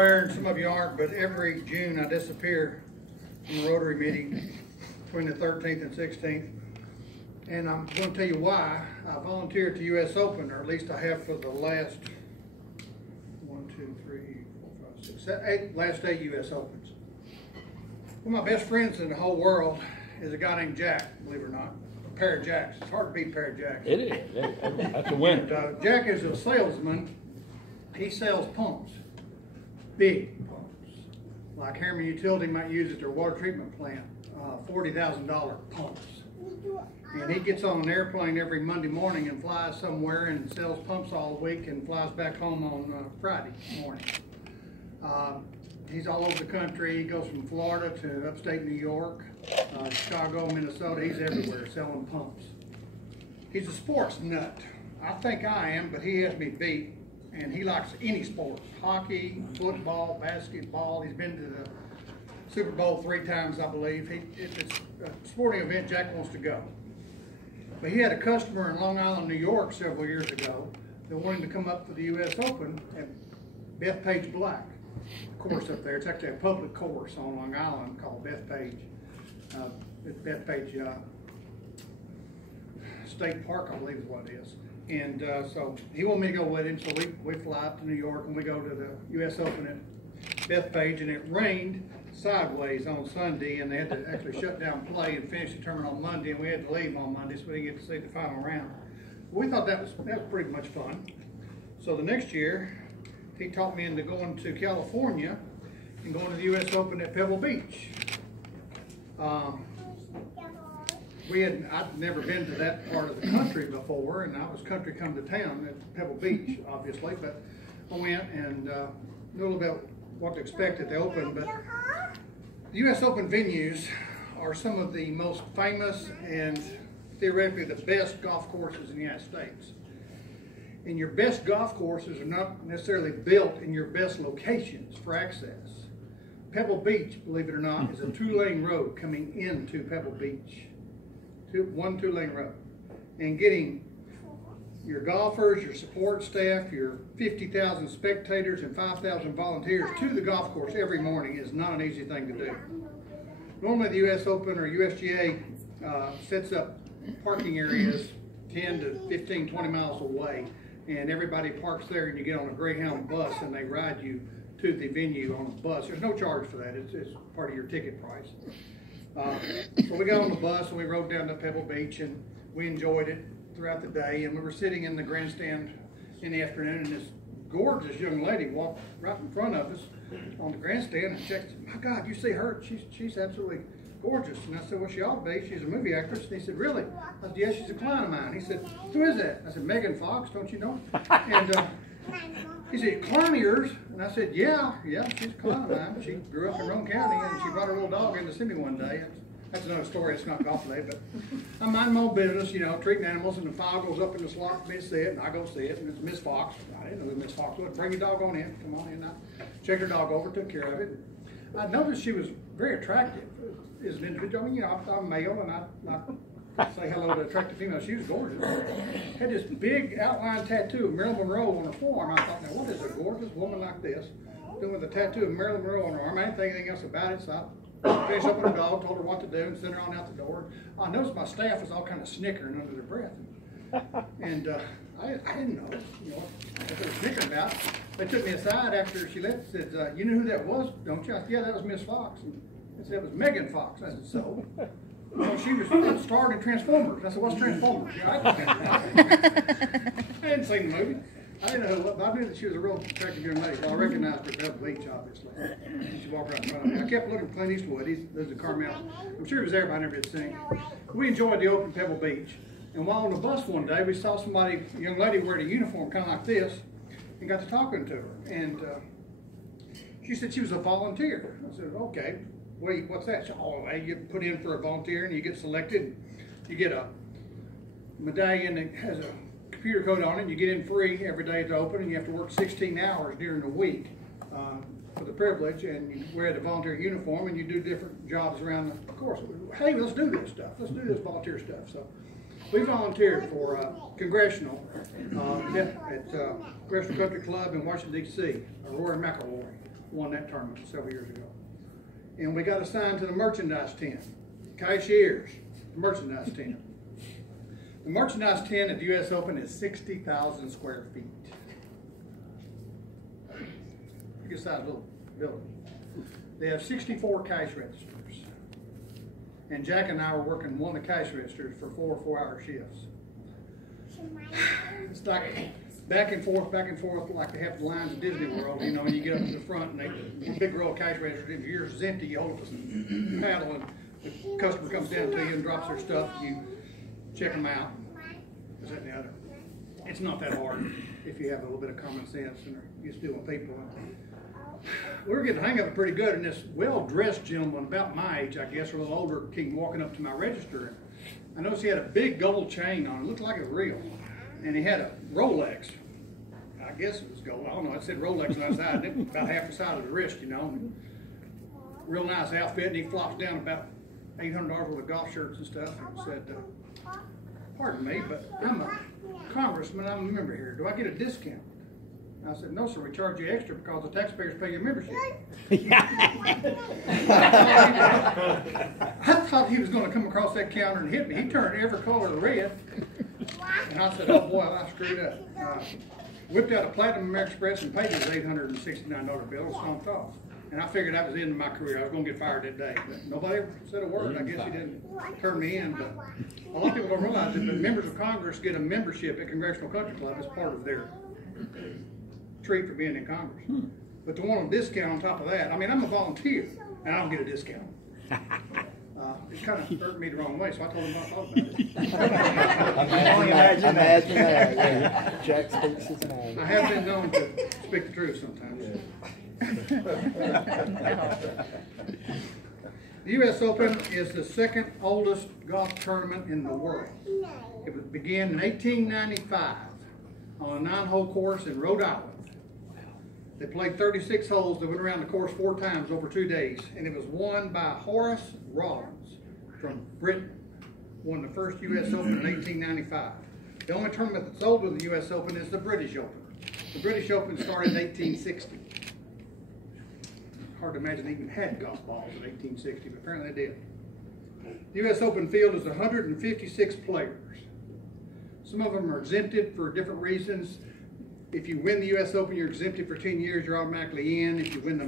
And some of you aren't, but every June I disappear from the Rotary meeting between the 13th and 16th. And I'm going to tell you why. I volunteered to US Open, or at least I have for the last 8 US Opens. One of my best friends in the whole world is a guy named Jack, believe it or not. A pair of Jacks. It's hard to beat a pair of Jacks. It is. That's a winner. And, Jack is a salesman. He sells pumps. Big pumps, like Harriman Utility might use at their water treatment plant, $40,000 pumps. And he gets on an airplane every Monday morning and flies somewhere and sells pumps all week and flies back home on Friday morning. He's all over the country. He goes from Florida to upstate New York, Chicago, Minnesota. He's everywhere selling pumps. He's a sports nut. I think I am, but he has me beat. And he likes any sport, hockey, football, basketball. He's been to the Super Bowl 3 times, I believe. If it's a sporting event, Jack wants to go. But he had a customer in Long Island, New York several years ago that wanted to come up for the US Open at Bethpage Black course up there. It's actually a public course on Long Island called Bethpage. It's Bethpage State Park, I believe is what it is. And so he wanted me to go with him, so we fly up to New York and we go to the US Open at Bethpage, and it rained sideways on Sunday, and they had to actually shut down play and finish the tournament on Monday, and we had to leave on Monday, so we didn't get to see the final round. We thought that was pretty much fun. So the next year, he talked me into going to California and going to the US Open at Pebble Beach. I'd never been to that part of the country before, and I was country come to town at Pebble Beach, obviously, but I went and knew a little bit what to expect at the Open. But the US Open venues are some of the most famous and theoretically the best golf courses in the United States. And your best golf courses are not necessarily built in your best locations for access. Pebble Beach, believe it or not, is a 2-lane road coming into Pebble Beach. One 2-lane road. And getting your golfers, your support staff, your 50,000 spectators and 5,000 volunteers to the golf course every morning is not an easy thing to do. Normally the US Open or USGA sets up parking areas 10 to 15, 20 miles away, and everybody parks there, and you get on a Greyhound bus and they ride you to the venue on a bus. There's no charge for that. It's part of your ticket price. So we got on the bus and we rode down to Pebble Beach, and we enjoyed it throughout the day. And we were sitting in the grandstand in the afternoon, and this gorgeous young lady walked right in front of us on the grandstand and checked. My God, you see her? She's absolutely gorgeous. And I said, well, she ought to be. She's a movie actress. And he said, really? I said, yeah, she's a client of mine. He said, who is that? I said, Megan Fox, don't you know? And he said, client of yours? And I said, yeah, she's a client of mine. She grew up in Roane County, and she brought her little dog in to see me one day. That's another story. It's not golf today, but I mind my own business, treating animals, and the file goes up in the slot for me to see it, and I go see it, and it's Miss Fox. I didn't know who Miss Fox was. Bring your dog on in. Come on in. I checked her dog over, took care of it. I noticed she was very attractive as an individual. I mean, I'm male, and I say hello to attractive female. She was gorgeous. Had this big outline tattoo of Marilyn Monroe on her forearm. I thought, now what is a gorgeous woman like this doing with a tattoo of Marilyn Monroe on her arm? I didn't think anything else about it, so I finished up with her dog, told her what to do, and sent her on out the door. I noticed my staff was all kind of snickering under their breath. And I didn't know, what they were snickering about. They took me aside after she left and said, you knew who that was, don't you? I said, yeah, that was Miss Fox. And they said, it was Megan Fox. I said, so? Well, she was starred in Transformers. I said, what's Transformers? I hadn't seen the movie. I didn't know who it was, but I knew that she was a real attractive young lady. Well, I recognized her at Pebble Beach, obviously. She walked right in front of me. I kept looking for Clint Eastwood. He lives in Carmel. I'm sure he was there, but I never did see him. We enjoyed the Open Pebble Beach. And while on the bus one day, we saw a young lady wearing a uniform kind of like this, and got to talking to her. And she said she was a volunteer. I said, okay, wait, what's that? She said, oh, you put in for a volunteer, and you get selected. You get a medallion that has a computer code on it, and you get in free every day it's open, and you have to work 16 hours during the week for the privilege, and you wear the volunteer uniform, and you do different jobs around the course. Hey, let's do this stuff. Let's do this volunteer stuff. So we volunteered for Congressional at Congressional Country Club in Washington, D.C., Rory McIlroy. won that tournament several years ago. And we got assigned to the merchandise tent. Cashiers, merchandise tent. The merchandise tent at the U.S. Open is 60,000 square feet. Pretty good sized little building. They have 64 cash registers. And Jack and I were working one of the cash registers for 4 4-hour shifts. It's like back and forth, like they have the lines at Disney World, you know, and you get up to the front and they big row of cash registers, if yours is empty, you hold up a paddle and the customer comes down to you and drops their stuff, you check them out. Is that and the other? It's not that hard if you have a little bit of common sense and are used to dealing with people. We were getting the hang of it pretty good, and this well-dressed gentleman, about my age, I guess, or a little older, came walking up to my register. And I noticed he had a big gold chain on. It looked like it was real. And he had a Rolex. I guess it was gold. I don't know. It said Rolex on the side. It was about half the size of the wrist, you know. Real nice outfit, and he flops down about $800 worth of golf shirts and stuff. And said, pardon me, but I'm a congressman. I'm a member here. Do I get a discount? I said, no, sir, we charge you extra because the taxpayers pay your membership. I thought he was going to come across that counter and hit me. He turned every color red. And I said, oh boy, I screwed up. Whipped out a Platinum American Express and paid his $869 bill and stomped off. And I figured that was the end of my career. I was going to get fired that day. But nobody ever said a word. I guess he didn't turn me in. But a lot of people don't realize that the members of Congress get a membership at Congressional Country Club as part of their treat for being in Congress. But to want a discount on top of that, I mean, I'm a volunteer, and I don't get a discount. It kind of hurt me the wrong way, so I told him I thought about it. Imagine that. Yeah. Jack speaks his mind. I have been known to speak the truth sometimes. The U.S. Open is the second oldest golf tournament in the world. It began in 1895 on a 9-hole course in Rhode Island. They played 36 holes. They went around the course 4 times over 2 days, and it was won by Horace Rawlins from Britain. Won the first U.S. Open in 1895. The only tournament that's older than the U.S. Open is the British Open. The British Open started in 1860. Hard to imagine they even had golf balls in 1860, but apparently they did. The U.S. Open field is 156 players. Some of them are exempted for different reasons. If you win the U.S. Open, you're exempted for 10 years, you're automatically in. If you win the